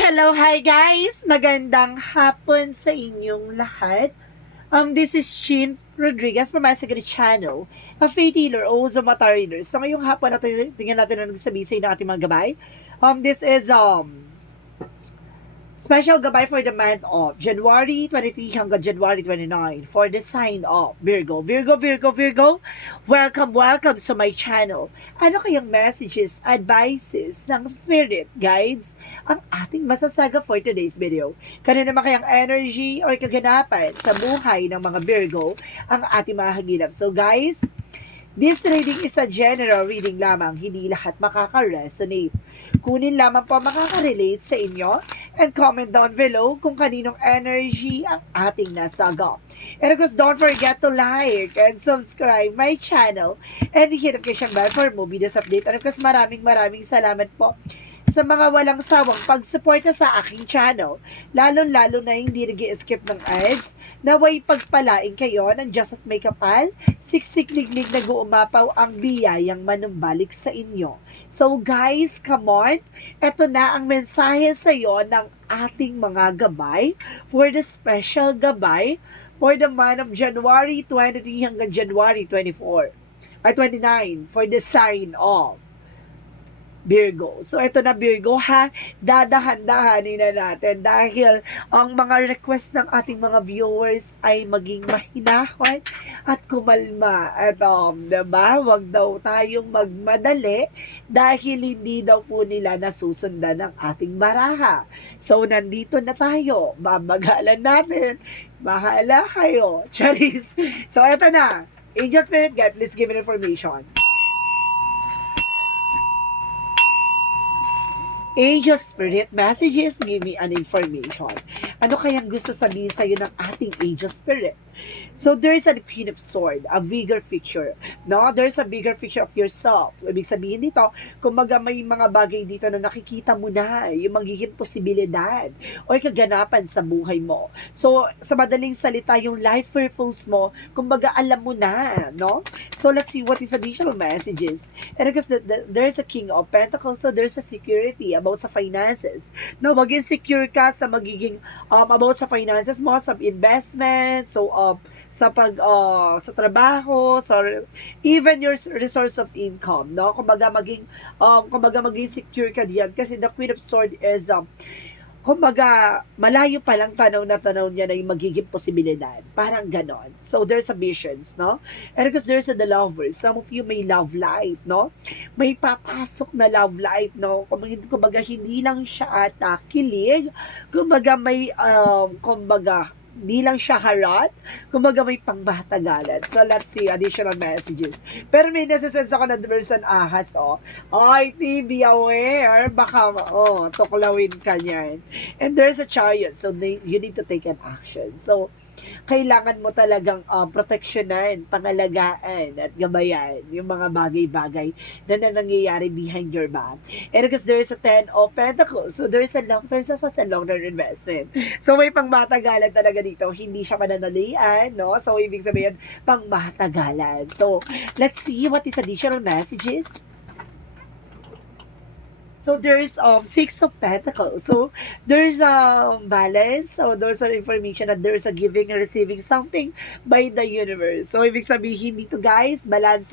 Hello, hi guys! Magandang hapon sa inyong lahat. This is Chin Rodriguez from my second channel, a faith healer o Zomata reader. So ngayong hapon natin, tingnan natin ang nagsabisay ng ating mga gabay. This is special gabay for the month of January 23 hanggang January 29 for the sign of Virgo. Virgo, welcome sa my channel. Ano kayang messages, advices ng spirit guides ang ating masasaga for today's video? Kano naman kayang energy or kaganapan sa buhay ng mga Virgo ang ating mahagilap? So guys, this reading is a general reading lamang, hindi lahat makaka-resonate. Kunin lamang po makaka-relate sa inyo and comment down below kung kaninong energy ang ating nasaga. And of course, don't forget to like and subscribe my channel and hit notification bell for more videos update. And of course, maraming salamat po sa mga walang sawang pagsuporta sa aking channel, lalo-lalo na hindi nag-skip ng ads, naway pagpalain kayo ng Diyos at may kapal, siksik-liglig na guumapaw ang biyayang manumbalik sa inyo. So guys, come on, eto na ang mensahe sa iyo ng ating mga gabay for the special gabay for the month of January 23 hanggang January 24, ay 29 for the sign of Virgo. So, ito na Virgo ha, dadahan-dahanin na natin dahil ang mga request ng ating mga viewers ay maging mahinahon at kumalma. At diba, wag daw tayong magmadali dahil hindi daw po nila nasusundan ng ating baraha. So, nandito na tayo. Babagalan natin. Bahala kayo. Charis. So, ito na. Angel Spirit Guide, please give me information. Angel Spirit messages, give me an information. Ano kayang gusto sabihin sa'yo ng ating Angel Spirit? So, there's a Queen of Swords, a bigger picture. No? There's a bigger picture of yourself. Ibig sabihin dito, kumbaga may mga bagay dito na nakikita mo na, yung magiging posibilidad o kaganapan sa buhay mo. So, sa madaling salita, yung life purpose mo, kumbaga alam mo na, no? So, let's see what is additional messages. And because there's a King of Pentacles, so there's a security about sa finances. No, maging secure ka sa magiging about sa finances mo, sa investment, so sa sa trabaho, sa even your resource of income, no? Kumbaga maging secure ka diyan kasi the Queen of Swords is kumbaga malayo pa lang tanaw niya na yung magiging posibilidad. Parang ganon. So there's a visions, no? And because there's the lovers, some of you may love life, no? May papasok na love life, no? Kumbaga hindi lang siya kilig, kumbaga may kumbaga di lang siya harat, kumbaga may pangbatagalan. So, let's see additional messages. Pero may nasa-sense ako na person ahas, Ay, be aware, baka, tuklawin ka niyan. And there's a chariot, so you need to take an action. So, kailangan mo talagang proteksyonan, pangalagaan at gabayan yung mga bagay-bagay na nangyayari behind your back. And because there's a 10 of Pentacles, so there's a long-term investment. So may pangmatagalan talaga dito, hindi siya mananalian, no? So ibig sabihin, pangmatagalan. So let's see what is additional messages. So there's Six of Pentacles. So there's a balance. So there's an information that there's a giving and receiving something by the universe. So ibig sabihin dito guys, balance.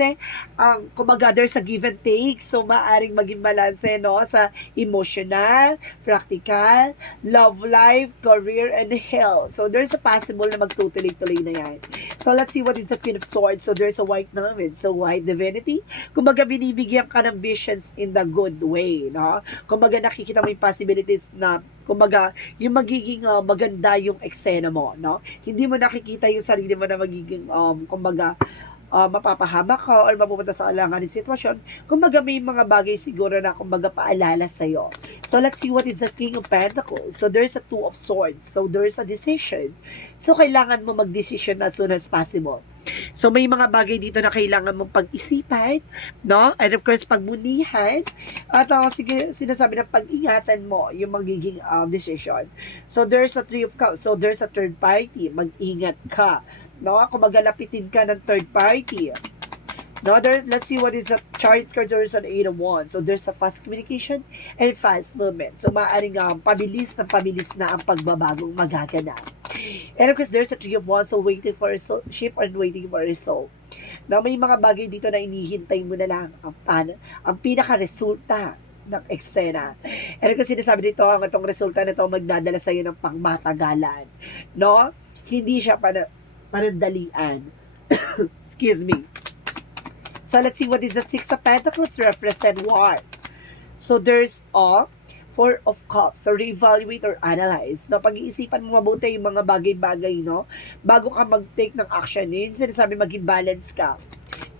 Kumbaga there's a give and take. So maaring maging balance, no, sa emotional, practical, love life, career, and health. So there's a possible na magtutuloy-tuloy na yan. So let's see what is the Queen of Swords. So there's a white Hermit. So white divinity. Kumbaga binibigyan ka ng visions in the good way, no? Kumbaga nakikita mo yung possibilities na kumbaga yung magiging maganda yung eksena mo, no? Hindi mo nakikita yung sarili mo na magiging kumbaga mapapahama ka or mapupunta sa alanganin sitwasyon. Kumbaga may mga bagay siguro na kumbaga paalala sa'yo. So let's see what is the King of Pentacles. So there's a Two of Swords. So there's a decision. So kailangan mo mag-decision as soon as possible. So may mga bagay dito na kailangan mong pag-isipan, no? And of course, pagmunihan. At sige, sinasabi na pag-ingatan mo yung magiging decision. So there's a Three of Cups. So there's a third party. Mag-ingat ka, no? Kung magalapitin ka ng third party. Now, let's see what is the chart card. There's an 8 of Wands. So, there's a fast communication and fast movement. So, maaaring pabilis na ang pagbabagong magaganap. And of course, there's a 3 of Wands. So, waiting for a shift and waiting for a result. Now, may mga bagay dito na inihintay mo na lang ang pinaka-resulta ng eksena. And kasi sinasabi dito, ang itong resulta na ito magdadala sa iyo ng pangmatagalan. No? Hindi siya panandalian. Excuse me. So, let's see what is the Six of Pentacles represent what? So, there's a Four of Cups. So, reevaluate or analyze. No, pag-iisipan mo mabuti yung mga bagay-bagay, no? Bago ka mag-take ng action. Yun sinasabi, maging balance ka.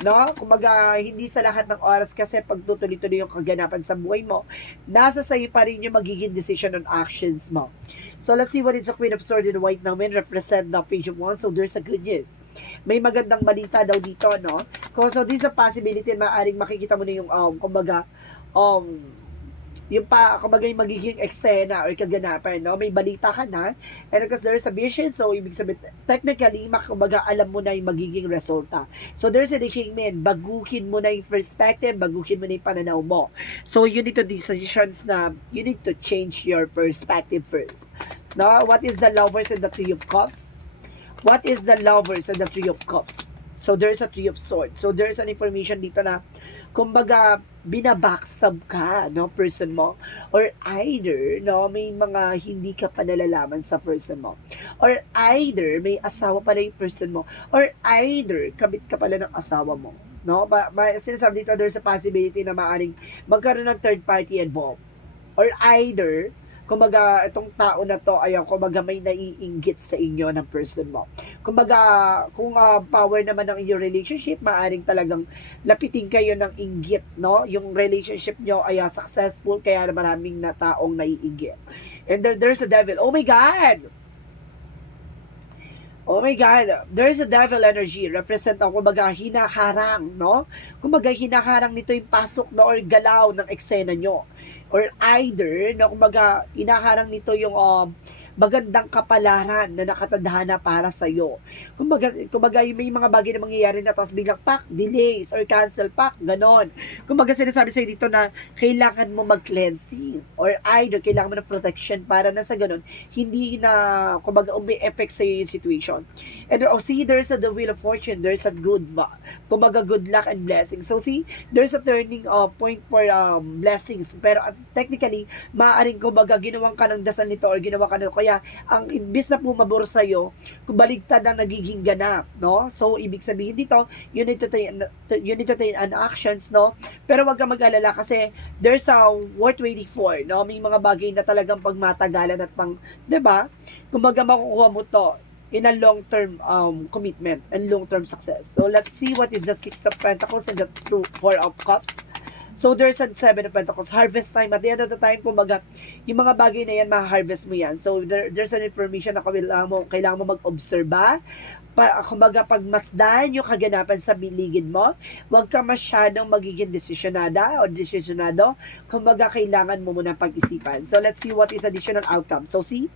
No? Kumaga, hindi sa lahat ng oras kasi pag tutuloy-tuloy yung kaganapan sa buhay mo, nasa sa'yo pa rin yung magiging decision on actions mo. So, let's see what is the Queen of Swords in White namin represent the Page of Wands. So, there's a good news. May magandang balita daw dito, no? So, this is a possibility na maaaring makikita mo na yung, kumbaga yung magiging eksena or kaganapan, no? May balita ka na, and because there's a vision, so ibig sabihin, technically, kumbaga alam mo na yung magiging resulta. So, there's a decision, baguhin mo na yung perspective, baguhin mo na yung pananaw mo. So, you need to decisions na, you need to change your perspective first. No? What is the Lovers and the Three of Cups? What is the Lovers and the Three of Cups? So, there's a Three of Swords. So, there's an information dito na, kumbaga, binabackstab ka, no, person mo. Or either, no, may mga hindi ka pa nalalaman sa person mo. Or either, may asawa pala yung person mo. Or either, kabit ka pala ng asawa mo. No? Sinasabi dito, there's a possibility na maaaring magkaroon ng third party involved. Or either, kumbaga, itong tao na to, ayaw, kumbaga, may naiinggit sa inyo ng person mo. Kumbaga, kung power naman ng inyong relationship, maaring talagang lapitin kayo ng inggit, no? Yung relationship nyo ay successful, kaya maraming na taong naiinggit. And there's a devil. Oh my God! Oh my God, there's a devil energy, represent ang kumbaga hinaharang, no? Kumbaga hinaharang nito yung pasok no, or galaw ng eksena nyo. Or either, no, kumbaga inaharang nito yung magandang kapalaran na nakatadhana para sa iyo. Kumbaga may mga bagay na mangyayari na tapos biglang delays or cancel ganon. Kumbaga sinasabi sa dito na kailangan mo mag-cleansing or either kailangan mo ng protection para na sa ganon hindi na kumbaga umi-effect sa iyo yung situation. And see, there's the Wheel of Fortune, there's a kumbaga good luck and blessing. So see, there's a turning point for blessings. Pero technically, maaaring kumbaga ginawan ka ng dasal nito or ginawa ka ng kaya ang imbis na pumabor sa iyo, kubaligtad ang nagiging ganap, no? So ibig sabihin dito, you need to take an actions, no? Pero wag kang mag-alala kasi there's a worth waiting for, no? May mga bagay na talagang pagmatagalan at 'di ba? Kumbaga makukuha mo to in a long-term commitment and long-term success. So let's see what is the Six of Pentacles and the Four of Cups. So, there's a Seven of Pentacles. Harvest time. At the end of the time, kumbaga, yung mga bagay na yan, ma-harvest mo yan. So, there's an information na kailangan mo mag-obserba. Kumbaga, pagmasdan yung kaganapan sa biligid mo, huwag ka masyadong magiging desisyonada o desisyonado. Kumbaga, kailangan mo muna pag-isipan. So, let's see what is additional outcome. So, see?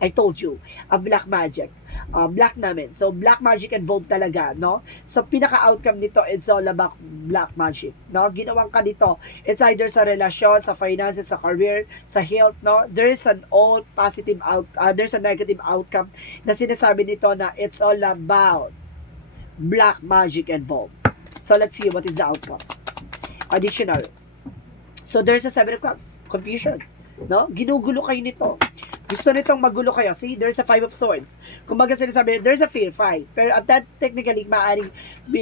I told you, a black magic. Black namin. So, black magic involved talaga, no? So, pinaka-outcome nito, it's all about black magic, no? Ginawang ka dito. It's either sa relasyon, sa finances, sa career, sa health, no? There's an all positive there's a negative outcome na sinasabi nito na it's all about black magic involved. So, let's see what is the outcome. Additional. So, there's a Seven of Cups. Confusion. No? Ginugulo kayo nito. Gusto nitong magulo kayo. See, there's a Five of Swords. Kumbaga sinasabi, there's a fair fight. Pero at that, technically, maaaring,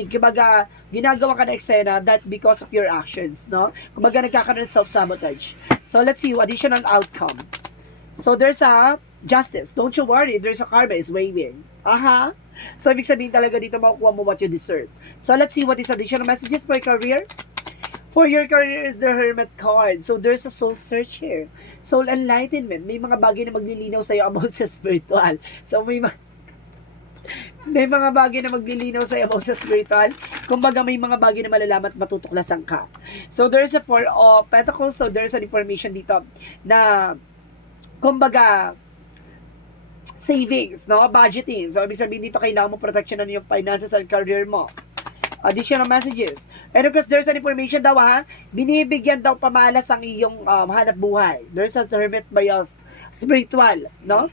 kumbaga, ginagawa ka na eksena that because of your actions, no? Kumbaga, nagkakaroon ng self-sabotage. So, let's see, additional outcome. So, there's a justice. Don't you worry, there's a karma is waving. Aha. So, ibig sabihin talaga dito, makukuha mo what you deserve. So, let's see what is additional messages for your career. For your career is the Hermit card. So, there's a soul search here. Soul enlightenment. May mga bagay na maglilinaw sa'yo about sa spiritual. So, may mga bagay na maglilinaw sa'yo about sa spiritual. Kumbaga, may mga bagay na malalaman at matutuklasan ka. So, there's a Four of Pentacles. So, there's an information dito na, kumbaga, savings, no? Budgeting. So, ibig sabihin dito, kailangan mo protection ng yung finances and career mo. Additional messages. And of course, there's an information daw ha. Binibigyan daw pamalas ang iyong hanap buhay. There's a hermit bias. Spiritual, no?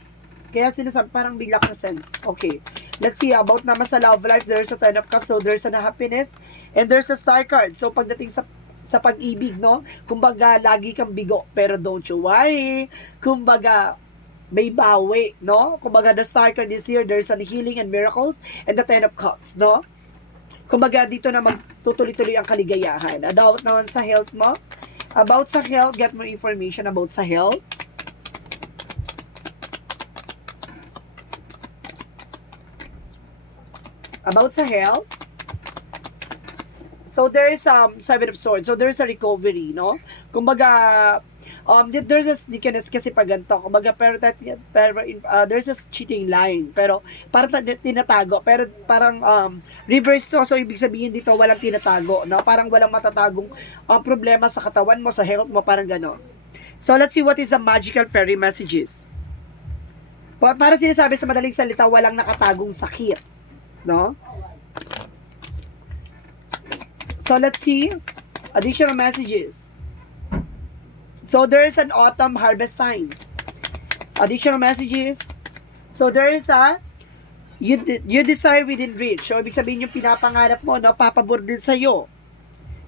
Kaya sinasabi, parang bigla ka na sense. Okay. Let's see, about naman sa love life, there's a 10 of cups, so there's a happiness, and there's a star card. So, pagdating sa pag-ibig, no? Kumbaga, lagi kang bigo, pero don't you worry. Kumbaga, may bawi, no? Kumbaga, the star card is here, there's a healing and miracles, and the 10 of cups, no? Kumbaga, dito na magtutuloy-tuloy ang kaligayahan. About naman sa health mo, about sa health, get more information about sa health. About sa health. So, there is Seven of Swords. So, there's a recovery, no? Kumbaga, there's a sneakiness kasi pag ganito. Kumbaga, pero there's a cheating line. Pero, parang tinatago. Pero, parang reverse to. So, ibig sabihin dito, walang tinatago, no? Parang walang matatagong problema sa katawan mo, sa health mo, parang gano'n. So, let's see what is the magical fairy messages. Para sinasabi sa madaling salita, walang nakatagong sakit, no? So, let's see additional messages. So, there is an autumn harvest time. Additional messages. So, there is a you desire within reach. So, ibig sabihin yung pinapangarap mo, no, papabor din sa'yo.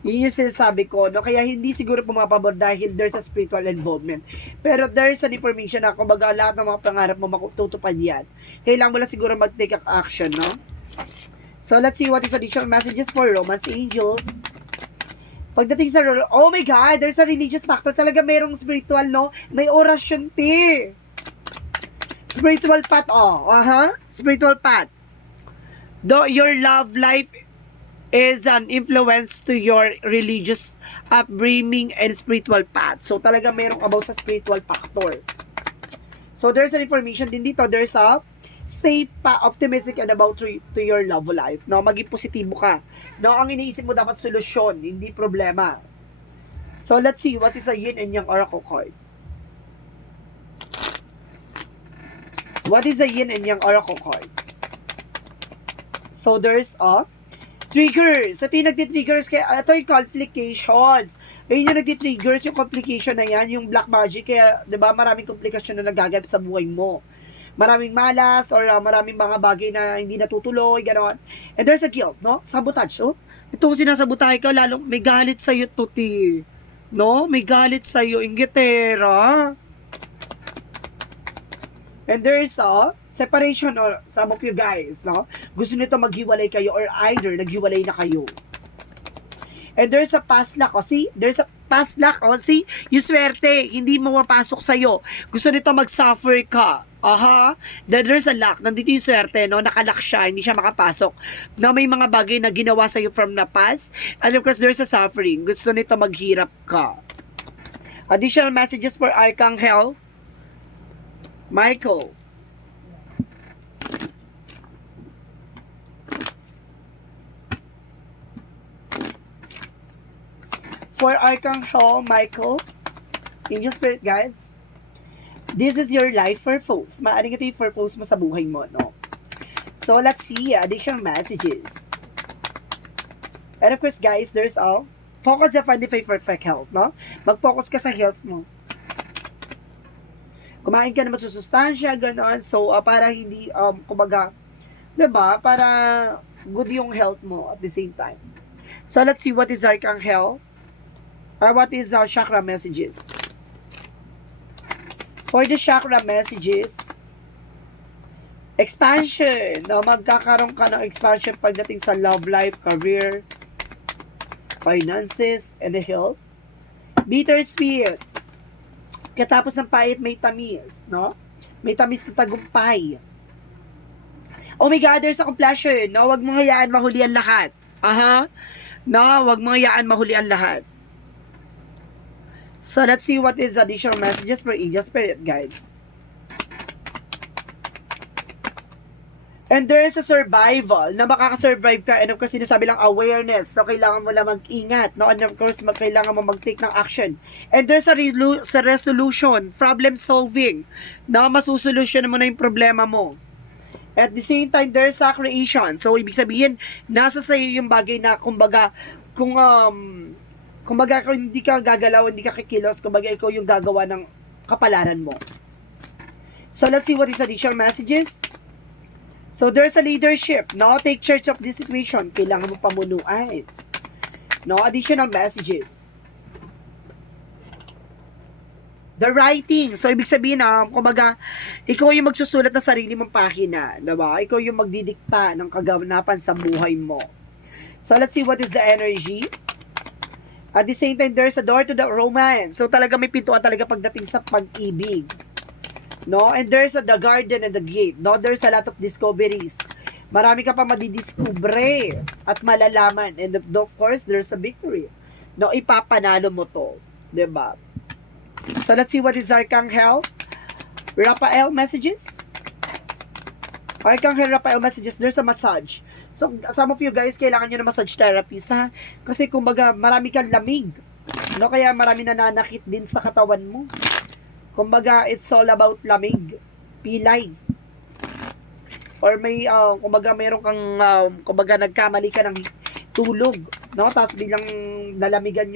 Yun yung sinasabi ko, no? Kaya hindi siguro pumapabor dahil there's a spiritual involvement. Pero there's an information na kumbaga lahat ng mga pangarap mo matutupad yan. Kailangan mo lang siguro mag-take action, no? So, let's see what is additional messages for romance angels. Pagdating sa, oh my God, there's a religious factor. Talaga merong spiritual, no? May orasyon, te. Spiritual path, oh. Spiritual path. Though your love life is an influence to your religious upbringing and spiritual path. So, talaga merong about sa spiritual factor. So, there's an information din dito. There's a stay optimistic and about to your love life. No, maging positibo ka. No, ang iniisip mo dapat solusyon, hindi problema. So, let's see what is a yin and yang oracle card. What is a yin and yang oracle card? So, there's a triggers. Ito yung nagtitriggers kaya ito yung complications. Ayun yung nagtitriggers, yung complication na yan, yung black magic. Kaya, di ba, maraming komplikasyon na nagaganap sa buhay mo. Maraming malas or maraming mga bagay na hindi natutuloy, gano'n. And there's a guilt, no? Sabotage, oh. Ito sinasabotahe ka, lalong may galit sa'yo, tuti. No? May galit sa'yo, inggitera. And there's a separation or some of you guys, no? Gusto nito maghiwalay kayo or either naghiwalay na kayo. And there's a past luck, oh, see? There's a past luck, oh, see? Yung swerte, hindi mo mapasok sa'yo. Gusto nito mag-suffer ka. There's a luck. Nandito yung swerte, no? Nakalock siya, hindi siya makapasok. No, may mga bagay na ginawa sa'yo from the past. And of course, there's a suffering. Gusto nito maghirap ka. Additional messages for Archangel Michael. For Archangel Michael, Angel Spirit guides, this is your life purpose. Maaring ito yung purpose mo sa buhay mo, no? So, let's see additional messages. And of course, guys, there's all. Focus the 25 perfect health, no? Mag-focus ka sa health mo. Kumain ka na masusustansya, gano'n. So, para hindi, kumbaga, diba? Para good yung health mo at the same time. So, let's see what is Archangel. Or what is our chakra messages? For the chakra messages, expansion. No, magkakaroon ka ng expansion pagdating sa love life, career, finances, and the health. Bittersweet. Katapos ng pait, may tamis, no? May tamis na tagumpay. Oh my God, there's a completion. No, wag mong hayaan mahuli ang lahat. No, wag mong hayaan mahuli ang lahat. So, let's see what is additional messages for Angel Spirit Guides. And there is a survival na makakasurvive ka. And of course, sinasabi lang awareness. So, kailangan mo lang mag-ingat. No? And of course, kailangan mo mag-take ng action. And there's a resolution, problem solving. Na masusolusyon mo na yung problema mo. At the same time, there's a creation. So, ibig sabihin, nasa sa'yo yung bagay na, kumbaga, kung hindi ka gagalaw, hindi ka kikilos, kumbaga, ikaw yung gagawa ng kapalaran mo. So, let's see what is additional messages. So, there's a leadership, no? Take charge of this situation. Kailangan mo pamunuan. No? Additional messages. The writing. So, ibig sabihin kumbaga, ikaw yung magsusulat ng sarili mong pahina. Diba? Ikaw yung magdidikta ng kaganapan sa buhay mo. So, let's see what is the energy. At the same time, there's a door to the romance. So, talaga may pintuan talaga pagdating sa pag-ibig. No? And there's the garden and the gate. No? There's a lot of discoveries. Marami ka pa madidiscover at malalaman. And of course, there's a victory. No? Ipapanalo mo to. Diba? So, let's see what is Archangel Raphael messages. Archangel Raphael messages, there's a massage. So, some of you guys, kailangan nyo ng massage therapy sa, kasi kumbaga, marami kang lamig. No? Kaya marami nananakit din sa katawan mo. Kumbaga, it's all about lamig. Pilay. Or may, kumbaga, mayroon kang, kumbaga, nagkamali ka ng tulog. No? Tapos bilang nalamigan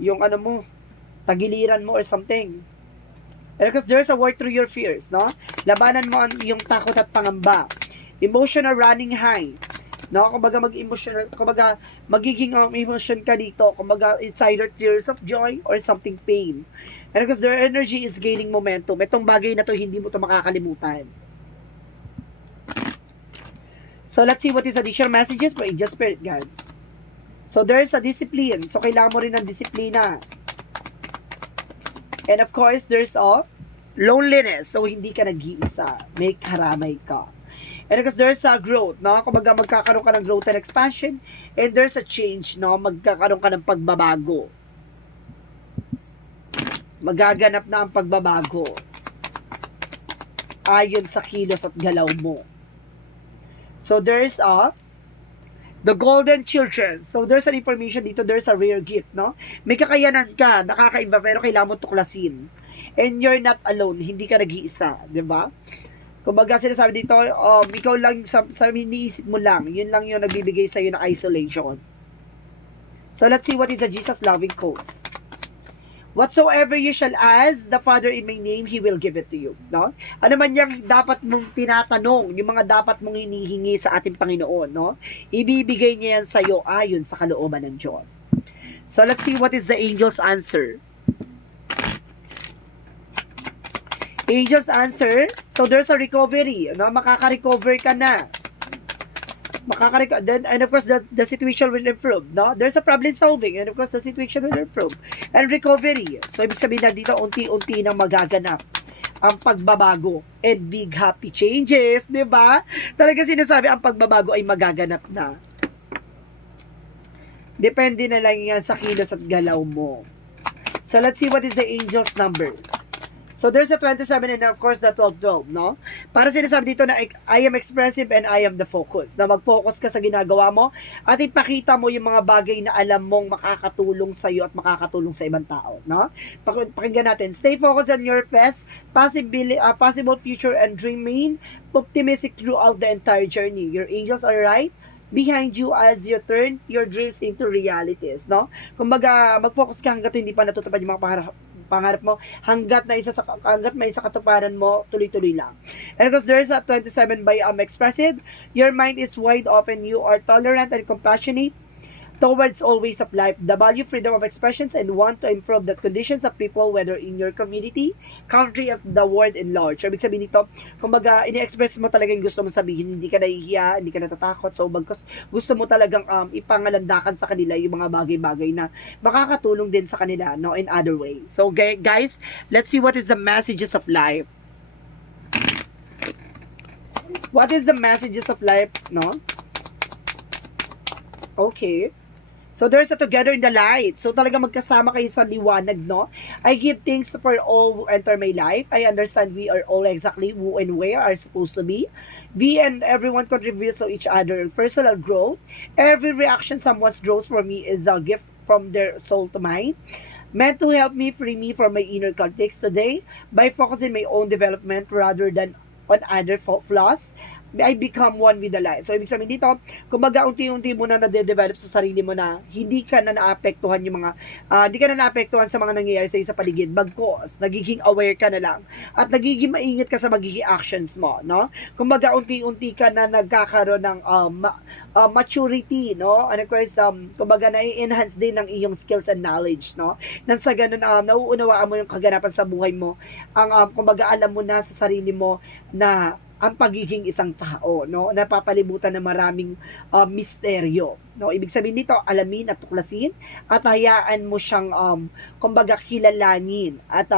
yung ano mo, tagiliran mo or something. Because there's a work through your fears, no? Labanan mo yung takot at pangamba. Emotional running high. No? Kumbaga magiging emotion ka dito. Kumbaga it's either tears of joy or something pain. And because their energy is gaining momentum. Itong bagay na to, hindi mo to makakalimutan. So let's see what is additional messages for Angel Spirit Guides. So there's a discipline. So kailangan mo rin ng disiplina. And of course, there's a loneliness. So, hindi ka nag-iisa. May karamay ka. And because there's a growth, no? Kumbaga, magkakaroon ka ng growth and expansion. And there's a change, no? Magkakaroon ka ng pagbabago. Magaganap na ang pagbabago. Ayon sa kilos at galaw mo. So, there's the golden children. So, there's an information dito. There's a rare gift, no? May kakayanan ka, nakakaiba, pero kailangan mo tuklasin. And you're not alone. Hindi ka nag-iisa, di ba? Kumbaga, sinasabi dito, ikaw lang, sa iniisip mo lang. Yun lang yung nagbibigay sa'yo ng isolation. So, let's see what is the Jesus loving quotes. Whatsoever you shall ask the Father in my name, He will give it to you. No? Ano man yung dapat mong tinatanong, yung mga dapat mong hinihingi sa ating Panginoon, no? Ibibigay niya yan sa iyo ayon sa kalooban ng Diyos. So, let's see what is the angel's answer. Angel's answer, so there's a recovery. No? Makaka-recover ka na. Then, and of course, the situation will improve, no? There's a problem solving, and of course, the situation will improve. And recovery. So, ibig sabihin na dito, unti-unti nang magaganap ang pagbabago and big happy changes, di ba? Talaga sinasabi, ang pagbabago ay magaganap na. Depende na lang yan sa kilos at galaw mo. So, let's see what is the angel's number. So, there's a 27 and of course the 12-12, no? Para sinasabi dito na I am expressive and I am the focus. Na mag-focus ka sa ginagawa mo at ipakita mo yung mga bagay na alam mong makakatulong sa iyo at makakatulong sa ibang tao, no? Pakinggan natin. Stay focused on your best, possible future and dreaming, optimistic throughout the entire journey. Your angels are right behind you as you turn your dreams into realities, no? Kumbaga, mag-focus ka hanggat hindi pa natutupad yung mga pangarap mo, hanggat may isa katuparan mo, tuloy-tuloy lang. And because there is a 27 by expressive, your mind is wide open, you are tolerant and compassionate towards all ways of life, the value freedom of expressions, and want to improve the conditions of people, whether in your community, country, of the world in large. So, ibig sabihin nito, kumbaga, ini-express mo talaga yung gusto mo sabihin, hindi ka nahihiya, hindi ka natatakot, so, bagkus gusto mo talagang ipangalandakan sa kanila yung mga bagay-bagay na makakatulong din sa kanila, no, in other way. So, guys, let's see what is the messages of life. What is the messages of life, no? Okay. So, there's a together in the light. So, talaga magkasama kayo sa liwanag, no? I give thanks for all who enter my life. I understand we are all exactly who and where are supposed to be. We and everyone contributes to each other. Personal growth. Every reaction someone draws for me is a gift from their soul to mine. Meant to help me free me from my inner conflicts today by focusing my own development rather than on other flaws, I become one with the light. So, ibig sabihin dito, kumbaga unti-unti mo na nade-develop sa sarili mo na hindi ka na naapektuhan yung mga, hindi ka na naapektuhan sa mga nangyayari sa sa paligid. Bagkos, nagiging aware ka na lang at nagiging maingat ka sa magiging actions mo, no? Kumbaga unti-unti ka na nagkakaroon ng maturity, no? And of course, kumbaga na-enhance din ng iyong skills and knowledge, no? Nang sa ganun, nauunawaan mo yung kaganapan sa buhay mo. Kumbaga alam mo na sa sarili mo na ang pagiging isang tao, no? Napapalibutan ng maraming misteryo, no? Ibig sabihin dito, alamin at tuklasin at hayaan mo siyang kumbaga kilalanin at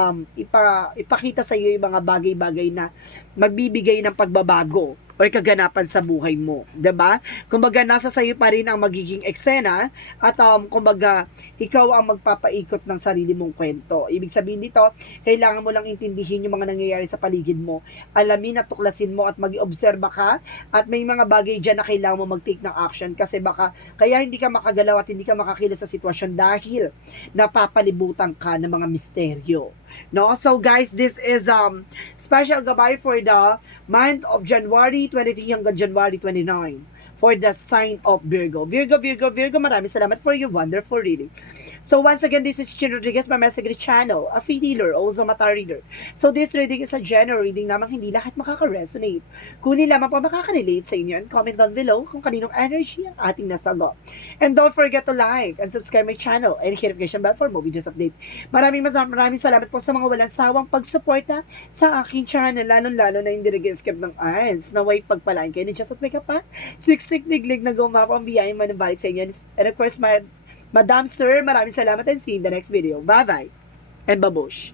ipakita sa iyo yung mga bagay-bagay na magbibigay ng pagbabago or kaganapan sa buhay mo, 'di ba? Kumbaga nasa sa iyo pa rin ang magiging eksena at kumbaga ikaw ang magpapaikot ng sarili mong kwento. Ibig sabihin dito, kailangan mo lang intindihin yung mga nangyayari sa paligid mo, alamin at tuklasin mo at mag-obserba ka at may mga bagay diyan na kailangan mo mag-take ng action kasi baka kaya hindi ka makagalaw at hindi ka makakilos sa sitwasyon dahil napapalibutan ka ng mga misteryo. No? So guys, this is special gabay for the month of January 23 hanggang January 29 for the sign of Virgo. Virgo, maraming salamat for your wonderful reading. So once again, this is Chin Rodriguez, my message channel, a free healer, also mata reader. So this reading is a general reading namang hindi lahat makaka-resonate. Kunin lamang pa makaka-relate sa inyo and comment down below kung kaninong energy ang ating nasagot. And don't forget to like and subscribe my channel and hit notification bell for more videos update. Maraming salamat po sa mga walang sawang pagsuporta sa aking channel, lalong-lalo na hindi nag-skip ng ads. Naway pagpalaan kayo ni Just at Makeup pa. Siksik diglig na gumapa ang biyayang manubalik sa inyo. And of course, Madam Sir, maraming salamat and see you in the next video. Bye-bye and babush!